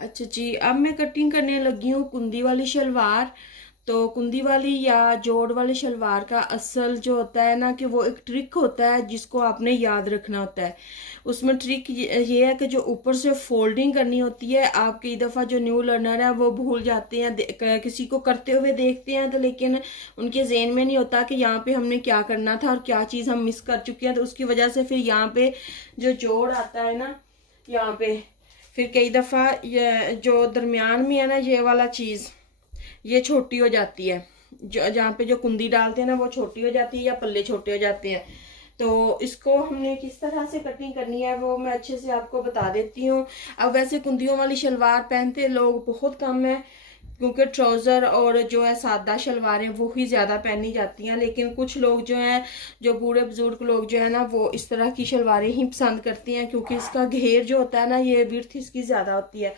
अच्छा जी, अब मैं कटिंग करने लगी हूँ कुंदी वाली शलवार। तो कुंदी वाली या जोड़ वाली शलवार का असल जो होता है ना कि वो एक ट्रिक होता है जिसको आपने याद रखना होता है। उसमें ट्रिक ये है कि जो ऊपर से फोल्डिंग करनी होती है, आप कई दफ़ा जो न्यू लर्नर है वो भूल जाते हैं, किसी को करते हुए देखते हैं तो लेकिन उनके जेहन में नहीं होता कि यहाँ पे हमने क्या करना था और क्या चीज़ हम मिस कर चुके हैं। तो उसकी वजह से फिर यहाँ पे जो जोड़ आता है ना, यहाँ पे फिर कई दफ़ा ये जो दरमियान में है ना, ये वाला चीज़ ये छोटी हो जाती है। जो जहाँ पे जो कुंदी डालते हैं ना वो छोटी हो जाती है या पल्ले छोटे हो जाते हैं। तो इसको हमने किस तरह से कटिंग करनी है वो मैं अच्छे से आपको बता देती हूँ। अब वैसे कुंदियों वाली शलवार पहनते लोग बहुत कम है, क्योंकि ट्राउजर और जो है सादा शलवारें वो ही ज्यादा पहनी जाती हैं। लेकिन कुछ लोग जो हैं, जो बूढ़े बुजुर्ग लोग जो है ना, वो इस तरह की शलवारें ही पसंद करती हैं, क्योंकि इसका घेर जो होता है ना, ये विड्थ इसकी ज्यादा होती है।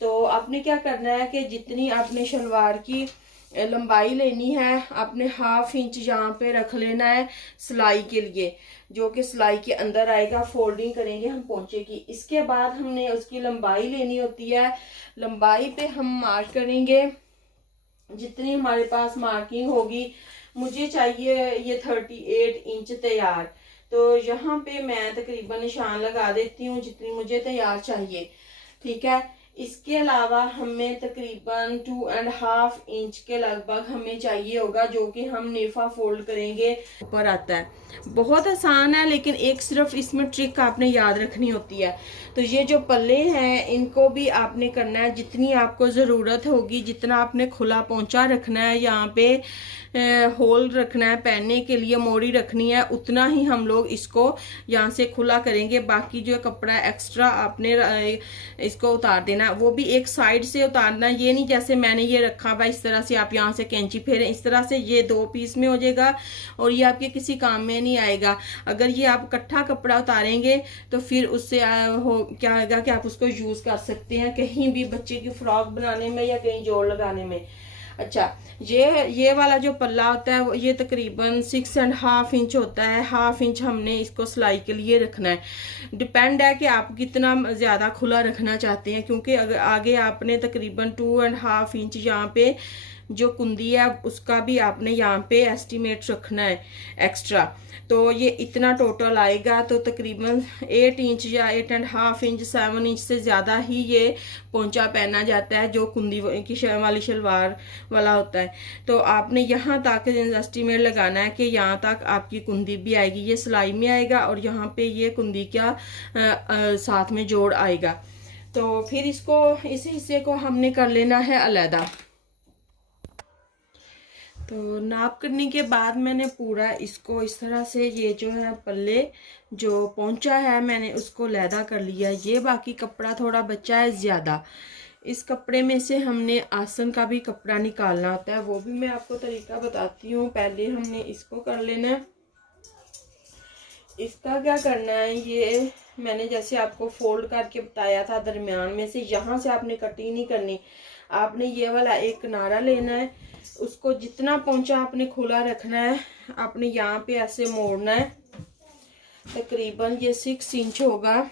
तो आपने क्या करना है कि जितनी आपने शलवार की लंबाई लेनी है, आपने 1/2 इंच यहाँ पे रख लेना है सिलाई के लिए, जो कि सिलाई के अंदर आएगा। फोल्डिंग करेंगे हम पोंचे की, इसके बाद हमने उसकी लंबाई लेनी होती है। लंबाई पे हम मार्क करेंगे जितनी हमारे पास मार्किंग होगी। मुझे चाहिए ये 38 इंच तैयार, तो यहाँ पे मैं तकरीबन निशान लगा देती हूँ जितनी मुझे तैयार चाहिए। ठीक है, इसके अलावा हमें तकरीबन 2.5 इंच के लगभग हमें चाहिए होगा, जो कि हम नेफा फोल्ड करेंगे ऊपर आता है। बहुत आसान है, लेकिन एक सिर्फ इसमें ट्रिक आपने याद रखनी होती है। तो ये जो पल्ले हैं इनको भी आपने करना है जितनी आपको ज़रूरत होगी, जितना आपने खुला पोंचा रखना है, यहाँ पे होल रखना है पहनने के लिए, मोड़ी रखनी है, उतना ही हम लोग इसको यहाँ से खुला करेंगे। बाकी जो कपड़ा एक्स्ट्रा आपने इसको उतार देना, वो भी एक साइड से उतारना। ये नहीं जैसे मैंने ये रखा भाई इस तरह से आप यहाँ से कैंची फेरें, इस तरह से ये 2 पीस में हो जाएगा और ये आपके किसी काम में नहीं आएगा। अगर ये आप इकट्ठा कपड़ा उतारेंगे तो फिर उससे हो क्या आएगा कि आप उसको यूज कर सकते हैं कहीं भी बच्चे की फ्रॉक बनाने में या कहीं जोड़ लगाने में। अच्छा, ये वाला जो पल्ला होता है ये तकरीबन 6.5 इंच होता है। 1/2 इंच हमने इसको सिलाई के लिए रखना है। डिपेंड है कि आप कितना ज्यादा खुला रखना चाहते हैं, क्योंकि अगर आगे आपने तकरीबन 2.5 इंच यहाँ पे जो कुंदी है उसका भी आपने यहाँ पे एस्टिमेट रखना है एक्स्ट्रा। तो ये इतना टोटल आएगा, तो तकरीबन 8 इंच या 8.5 इंच 7 इंच से ज़्यादा ही ये पोंचा पहना जाता है जो कुंदी की वाली शलवार वाला होता है। तो आपने यहाँ तक एस्टिमेट लगाना है कि यहाँ तक आपकी कुंदी भी आएगी, ये सिलाई में आएगा और यहाँ पे ये कुंदी का साथ में जोड़ आएगा। तो फिर इसको इस हिस्से को हमने कर लेना है अलहदा। तो नाप करने के बाद मैंने पूरा इसको इस तरह से ये जो है पल्ले जो पोंचा है मैंने उसको लैदा कर लिया। ये बाकी कपड़ा थोड़ा बचा है ज़्यादा, इस कपड़े में से हमने आसन का भी कपड़ा निकालना होता है, वो भी मैं आपको तरीका बताती हूँ। पहले हमने इसको कर लेना है। इसका क्या करना है, ये मैंने जैसे आपको फोल्ड करके बताया था, दरमियान में से यहाँ से आपने कटिंग नहीं करनी। आपने ये वाला एक किनारा लेना है, उसको जितना पोंचा आपने खुला रखना है, आपने यहाँ पे ऐसे मोड़ना है। तकरीबन ये 6 इंच होगा,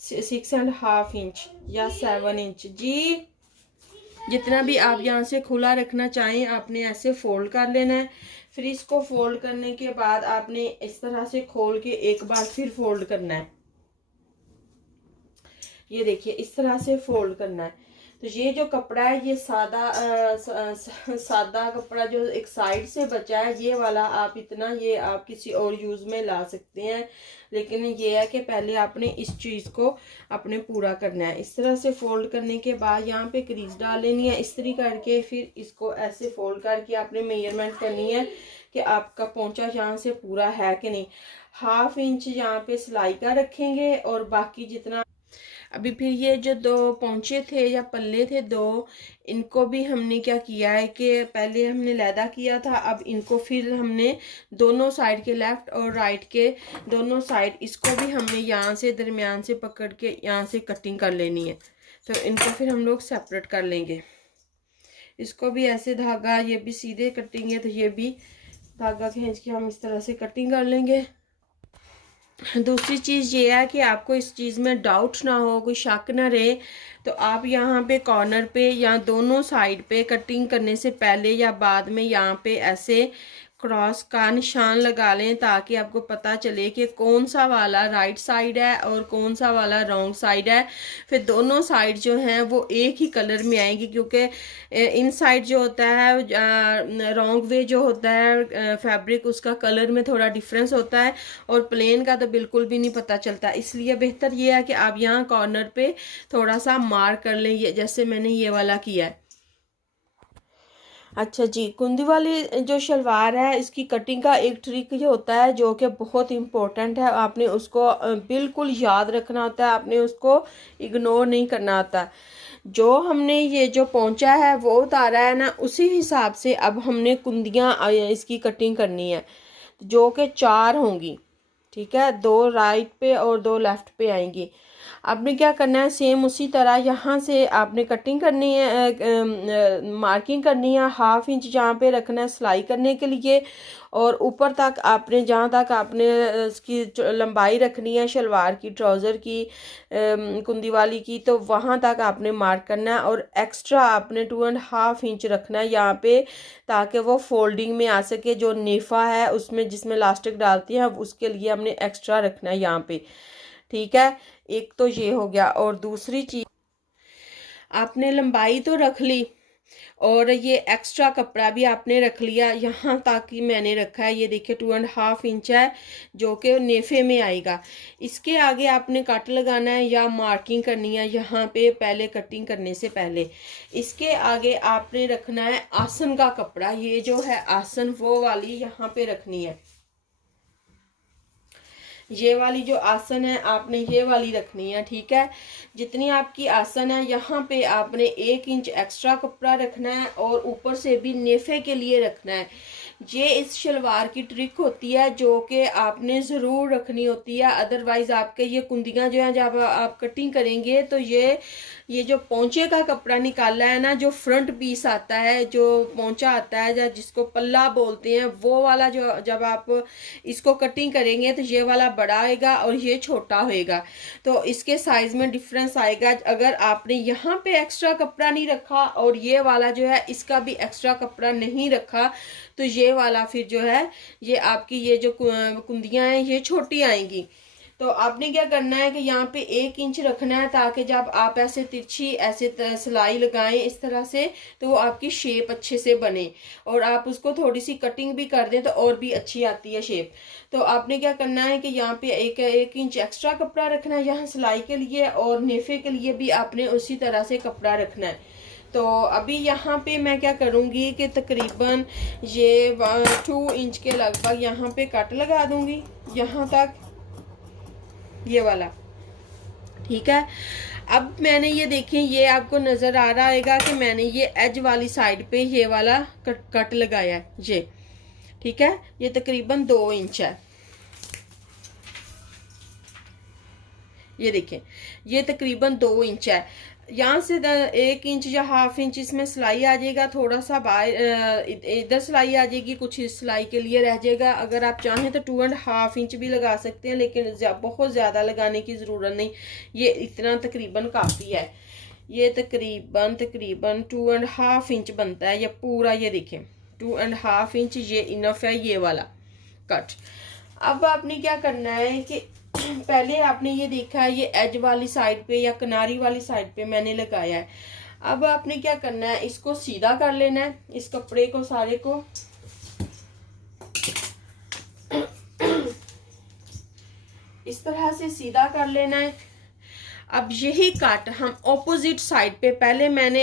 6.5 इंच या 7 इंच जी। जितना भी आप यहाँ से खुला रखना चाहें आपने ऐसे फोल्ड कर लेना है। फिर इसको फोल्ड करने के बाद आपने इस तरह से खोल के एक बार फिर फोल्ड करना है। ये देखिए इस तरह से फोल्ड करना है। तो ये जो कपड़ा है ये सादा कपड़ा जो एक साइड से बचा है, ये वाला आप इतना ये आप किसी और यूज में ला सकते हैं, लेकिन ये है कि पहले आपने इस चीज को अपने पूरा करना है। इस तरह से फोल्ड करने के बाद यहाँ पे क्रीज डाल लेनी है इस्त्री करके, फिर इसको ऐसे फोल्ड करके आपने मेजरमेंट करनी है कि आपका पोंचा यहाँ से पूरा है कि नहीं। 1/2 इंच यहाँ पे सिलाई का रखेंगे और बाकी जितना अभी फिर ये जो 2 पोंचे थे या पल्ले थे 2, इनको भी हमने क्या किया है कि पहले हमने लैदा किया था, अब इनको फिर हमने दोनों साइड के लेफ्ट और राइट के दोनों साइड इसको भी हमने यहाँ से दरमियान से पकड़ के यहाँ से कटिंग कर लेनी है। तो इनको फिर हम लोग सेपरेट कर लेंगे। इसको भी ऐसे धागा, ये भी सीधे कटिंग है तो ये भी धागा खींच के हम इस तरह से कटिंग कर लेंगे। दूसरी चीज़ ये है कि आपको इस चीज़ में डाउट ना हो, कोई शक ना रहे, तो आप यहाँ पे कॉर्नर पे या दोनों साइड पे कटिंग करने से पहले या बाद में यहाँ पे ऐसे क्रॉस का निशान लगा लें, ताकि आपको पता चले कि कौन सा वाला राइट साइड है और कौन सा वाला रॉन्ग साइड है। फिर दोनों साइड जो हैं वो एक ही कलर में आएंगी, क्योंकि इन साइड जो होता है रॉन्ग वे जो होता है फैब्रिक, उसका कलर में थोड़ा डिफरेंस होता है और प्लेन का तो बिल्कुल भी नहीं पता चलता। इसलिए बेहतर ये है कि आप यहाँ कॉर्नर पे थोड़ा सा मार्क कर लें, ये जैसे मैंने ये वाला किया है। अच्छा जी, कुंदी वाली जो शलवार है, इसकी कटिंग का एक ट्रिक जो होता है जो कि बहुत इम्पोर्टेंट है, आपने उसको बिल्कुल याद रखना होता है, आपने उसको इग्नोर नहीं करना होता। जो हमने ये जो पोंचा है वो उतारा है ना, उसी हिसाब से अब हमने कुंदियाँ इसकी कटिंग करनी है, जो कि 4 होंगी। ठीक है, 2 राइट पे और 2 लेफ्ट पे आएंगी। आपने क्या करना है, सेम उसी तरह यहाँ से आपने कटिंग करनी है, मार्किंग करनी है, 1/2 इंच जहाँ पे रखना है सिलाई करने के लिए, और ऊपर तक आपने जहाँ तक आपने इसकी लंबाई रखनी है शलवार की, ट्राउज़र की, कुंदी वाली की, तो वहाँ तक आपने मार्क करना है। और एक्स्ट्रा आपने 2.5 इंच रखना है यहाँ पे, ताकि वो फोल्डिंग में आ सके। जो नेफा है उसमें जिसमें इलास्टिक डालती है, उसके लिए हमने एक्स्ट्रा रखना है यहाँ पे। ठीक है, एक तो ये हो गया। और दूसरी चीज, आपने लंबाई तो रख ली और ये एक्स्ट्रा कपड़ा भी आपने रख लिया। यहाँ तक कि मैंने रखा है, ये देखिए 2.5 इंच है जो कि नेफे में आएगा। इसके आगे आपने कट लगाना है या मार्किंग करनी है यहाँ पे, पहले कटिंग करने से पहले। इसके आगे आपने रखना है आसन का कपड़ा, ये जो है आसन वो वाली यहाँ पे रखनी है। ये वाली जो आसन है आपने ये वाली रखनी है। ठीक है, जितनी आपकी आसन है यहाँ पे आपने 1 इंच एक्स्ट्रा कपड़ा रखना है और ऊपर से भी नेफे के लिए रखना है। ये इस शलवार की ट्रिक होती है जो कि आपने ज़रूर रखनी होती है, अदरवाइज आपके ये कुंदियाँ जो हैं जब आप कटिंग करेंगे तो ये जो पोंचे का कपड़ा निकाला है ना, जो फ्रंट पीस आता है, जो पोंचा आता है या जिसको पल्ला बोलते हैं, वो वाला जो जब आप इसको कटिंग करेंगे तो ये वाला बड़ा आएगा और ये छोटा होएगा, तो इसके साइज में डिफरेंस आएगा। अगर आपने यहाँ पे एक्स्ट्रा कपड़ा नहीं रखा और ये वाला जो है इसका भी एक्स्ट्रा कपड़ा नहीं रखा, तो ये वाला फिर जो है ये आपकी ये जो कुंदियाँ हैं ये छोटी आएंगी। तो आपने क्या करना है कि यहाँ पे 1 इंच रखना है, ताकि जब आप ऐसे तिरछी ऐसे सिलाई लगाएं इस तरह से, तो वो आपकी शेप अच्छे से बने और आप उसको थोड़ी सी कटिंग भी कर दें तो और भी अच्छी आती है शेप। तो आपने क्या करना है कि यहाँ पे एक इंच एक्स्ट्रा कपड़ा रखना है यहाँ सिलाई के लिए, और नेफे के लिए भी आपने उसी तरह से कपड़ा रखना है। तो अभी यहाँ पे मैं क्या करूँगी कि तकरीबन ये 2 इंच के लगभग यहाँ पे कट लगा दूँगी यहाँ तक, ये वाला। ठीक है, अब मैंने ये देखें, ये आपको नज़र आ रहा है कि मैंने ये एज वाली साइड पे ये वाला कट लगाया है ये। ठीक है, ये तकरीबन 2 इंच है। ये देखें, ये तकरीबन 2 इंच है। यहाँ से 1 इंच या 1/2 इंच इसमें सिलाई आ जाएगा, थोड़ा सा बाहर इधर सिलाई आ जाएगी, कुछ इस सिलाई के लिए रह जाएगा। अगर आप चाहें तो 2.5 इंच भी लगा सकते हैं, लेकिन बहुत ज़्यादा लगाने की ज़रूरत नहीं, ये इतना तकरीबन काफ़ी है। ये तकरीबन 2.5 इंच बनता है ये पूरा। ये देखें 2.5 इंच ये इनफ है ये वाला कट। अब आपने क्या करना है कि पहले आपने ये देखा है ये एज वाली साइड पे या किनारी वाली साइड पे मैंने लगाया है। अब आपने क्या करना है, इसको सीधा कर लेना है, इस कपड़े को सारे को इस तरह से सीधा कर लेना है। अब यही कट हम ऑपोजिट साइड पे, पहले मैंने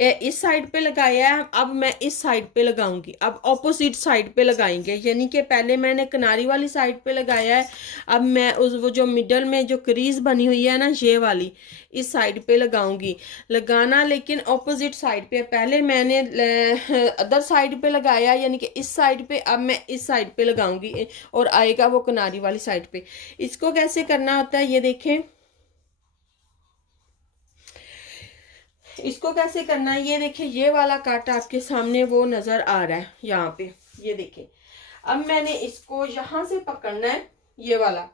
इस साइड पे लगाया है, अब मैं इस साइड पे लगाऊंगी। अब ऑपोजिट साइड पे लगाएंगे, यानी कि पहले मैंने किनारी वाली साइड पे लगाया है, अब मैं वो जो मिडल में जो क्रीज बनी हुई है ना ये वाली, इस साइड पे लगाऊंगी। लगाना लेकिन ऑपोजिट साइड पे, पहले मैंने अदर साइड पे लगाया यानी कि इस साइड पे, अब मैं इस साइड पे लगाऊंगी और आएगा वो किनारी वाली साइड पे। इसको कैसे करना होता है ये देखें, इसको कैसे करना है ये देखिए, ये वाला काट आपके सामने वो नजर आ रहा है यहाँ पे, ये देखिए। अब मैंने इसको यहाँ से पकड़ना है ये वाला,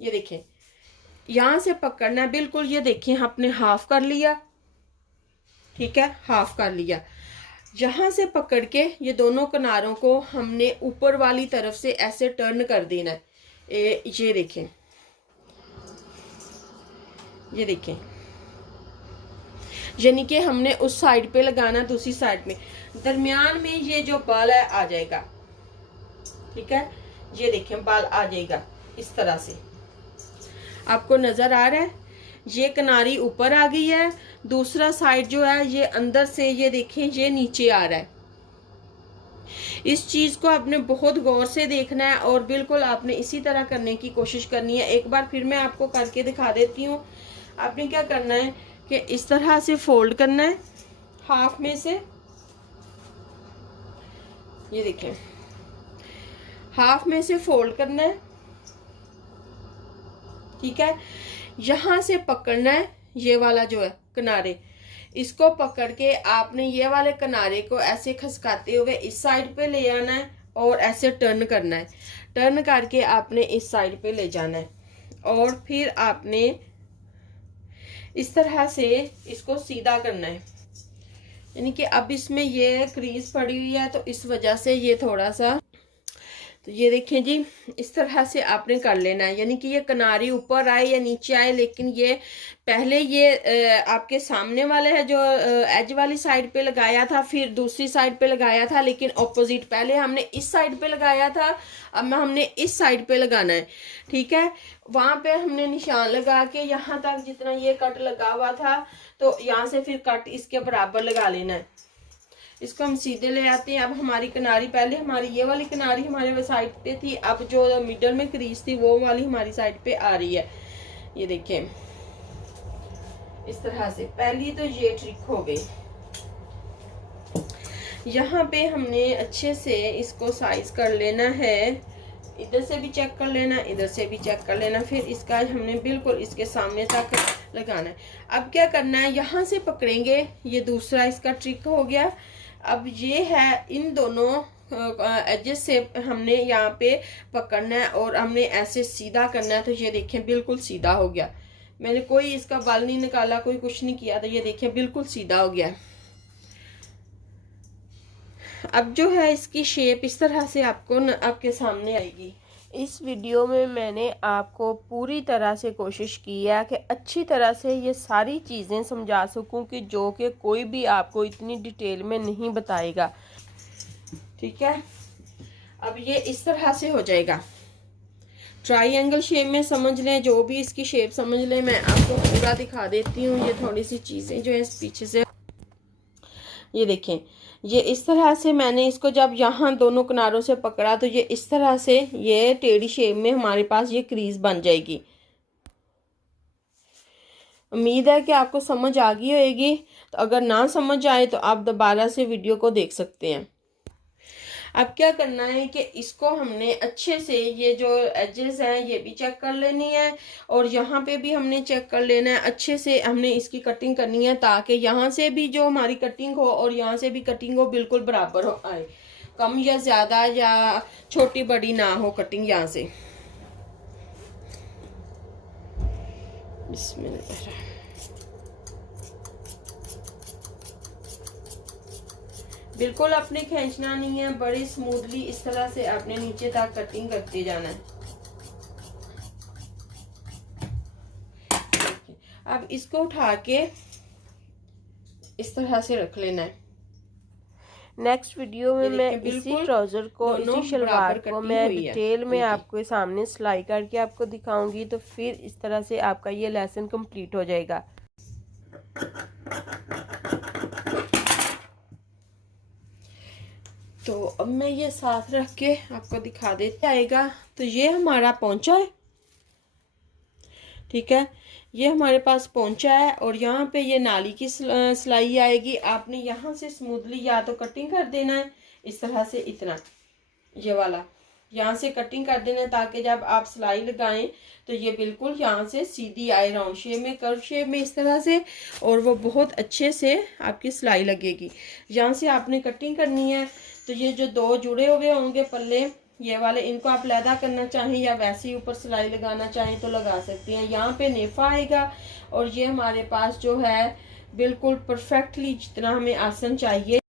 ये देखें, यहाँ से पकड़ना है बिल्कुल। ये देखें आपने हाफ कर लिया, ठीक है, हाफ कर लिया। यहाँ से पकड़ के ये दोनों किनारों को हमने ऊपर वाली तरफ से ऐसे टर्न कर देना है। ये देखें, ये देखें, यानी कि हमने उस साइड पे लगाना, दूसरी साइड में दरमियान में ये जो बाल है आ जाएगा, ठीक है। ये देखें बाल आ जाएगा इस तरह से, आपको नजर आ रहा है। ये किनारी ऊपर आ गई है, दूसरा साइड जो है ये अंदर से, ये देखें ये नीचे आ रहा है। इस चीज को आपने बहुत गौर से देखना है और बिल्कुल आपने इसी तरह करने की कोशिश करनी है। एक बार फिर मैं आपको करके दिखा देती हूँ। आपने क्या करना है कि इस तरह से फोल्ड करना है हाफ में से, ये देखें हाफ में से फोल्ड करना है, ठीक है। यहां से पकड़ना है ये वाला जो है किनारे, इसको पकड़ के आपने ये वाले किनारे को ऐसे खसकाते हुए इस साइड पे ले आना है और ऐसे टर्न करना है। टर्न करके आपने इस साइड पे ले जाना है और फिर आपने इस तरह से इसको सीधा करना है। यानी कि अब इसमें ये क्रीज पड़ी हुई है तो इस वजह से ये थोड़ा सा, तो ये देखें जी इस तरह से आपने कर लेना है। यानी कि ये किनारी ऊपर आए या नीचे आए, लेकिन ये पहले ये आपके सामने वाले है जो एज वाली साइड पे लगाया था, फिर दूसरी साइड पे लगाया था, लेकिन ऑपोजिट। पहले हमने इस साइड पे लगाया था, अब हमने इस साइड पे लगाना है, ठीक है। वहां पे हमने निशान लगा के यहाँ तक जितना ये कट लगा हुआ था, तो यहाँ से फिर कट इसके बराबर लगा लेना है। इसको हम सीधे ले आते हैं। अब हमारी किनारी, पहले हमारी ये वाली किनारी हमारे साइड पे थी, अब जो मिडल में क्रीज थी वो वाली हमारी साइड पे आ रही है। ये देखें इस तरह से। पहली तो ये ट्रिक हो गई। यहाँ पे हमने अच्छे से इसको साइज कर लेना है, इधर से भी चेक कर लेना, इधर से भी चेक कर लेना, फिर इसका हमने बिल्कुल इसके सामने तक लगाना है। अब क्या करना है, यहाँ से पकड़ेंगे, ये दूसरा इसका ट्रिक हो गया। अब ये है इन दोनों एजेस से हमने यहाँ पे पकड़ना है और हमने ऐसे सीधा करना है। तो ये देखें बिल्कुल सीधा हो गया, मैंने कोई इसका बाल नहीं निकाला, कोई कुछ नहीं किया, तो ये देखें बिल्कुल सीधा हो गया। अब जो है इसकी शेप इस तरह से आपको आपके सामने आएगी। इस वीडियो में मैंने आपको पूरी तरह से कोशिश की है कि अच्छी तरह से ये सारी चीज़ें समझा सकूं कि जो कि कोई भी आपको इतनी डिटेल में नहीं बताएगा, ठीक है। अब ये इस तरह से हो जाएगा, ट्रायंगल शेप में समझ लें, जो भी इसकी शेप समझ लें। मैं आपको पूरा दिखा देती हूँ। ये थोड़ी सी चीज़ें जो है पीछे से, ये देखें ये इस तरह से मैंने इसको जब यहाँ दोनों किनारों से पकड़ा तो ये इस तरह से ये टेढ़ी शेप में हमारे पास ये क्रीज बन जाएगी। उम्मीद है कि आपको समझ आ गई होगी। तो अगर ना समझ आए तो आप दोबारा से वीडियो को देख सकते हैं। अब क्या करना है कि इसको हमने अच्छे से, ये जो एजेस हैं ये भी चेक कर लेनी है और यहाँ पे भी हमने चेक कर लेना है। अच्छे से हमने इसकी कटिंग करनी है ताकि यहाँ से भी जो हमारी कटिंग हो और यहाँ से भी कटिंग हो बिल्कुल बराबर हो आए, कम या ज़्यादा या छोटी बड़ी ना हो कटिंग यहाँ से। बिस्मिल्लाह। बिल्कुल आपने खींचना नहीं है, बड़ी स्मूथली इस तरह से आपने नीचे तक कटिंग करते जाना है। अब इसको उठा के इस तरह से रख लेना है। नेक्स्ट वीडियो में मैं इसी ट्राउजर को, इसी शलवार को मैं डिटेल में आपको सामने सिलाई करके आपको दिखाऊंगी। तो फिर इस तरह से आपका ये लेसन कंप्लीट हो जाएगा। तो अब मैं ये साथ रख के आपको दिखा देते आएगा। तो ये हमारा पोंचा है, ठीक है, ये हमारे पास पोंचा है और यहाँ पे ये नाली की सिलाई आएगी। आपने यहाँ से स्मूथली या तो कटिंग कर देना है इस तरह से, इतना ये वाला यहाँ से कटिंग कर देना है ताकि जब आप सिलाई लगाएं तो ये बिल्कुल यहाँ से सीधी आए, राउंड शेप में, कर्व शेप में इस तरह से, और वो बहुत अच्छे से आपकी सिलाई लगेगी। यहाँ से आपने कटिंग करनी है। तो ये जो दो जुड़े हुए होंगे पल्ले, ये वाले इनको आप लैदा करना चाहें या वैसे ही ऊपर सिलाई लगाना चाहें तो लगा सकती हैं। यहाँ पे नेफा आएगा और ये हमारे पास जो है बिल्कुल परफेक्टली जितना हमें आसन चाहिए